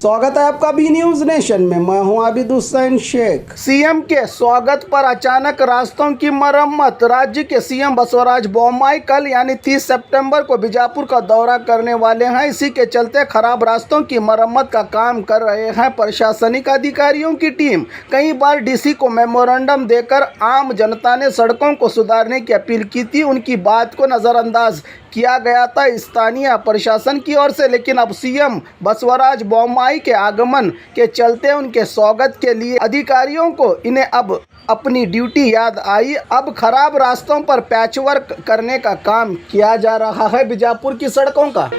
स्वागत है आपका बी न्यूज नेशन में। मैं हूं आबिद हुसैन शेख। सीएम के स्वागत पर अचानक रास्तों की मरम्मत। राज्य के सीएम बसवराज बोम्मई कल यानी 30 सितंबर को बीजापुर का दौरा करने वाले हैं। इसी के चलते खराब रास्तों की मरम्मत का काम कर रहे हैं प्रशासनिक अधिकारियों की टीम। कई बार डीसी को मेमोरेंडम देकर आम जनता ने सड़कों को सुधारने की अपील की थी। उनकी बात को नज़रअंदाज किया गया था स्थानीय प्रशासन की ओर से, लेकिन अब सीएम बसवराज बोम्मई के आगमन के चलते उनके स्वागत के लिए अधिकारियों को इन्हें अब अपनी ड्यूटी याद आई। अब खराब रास्तों पर पैचवर्क करने का काम किया जा रहा है बीजापुर की सड़कों का।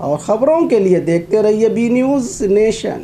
और खबरों के लिए देखते रहिए बी न्यूज नेशन।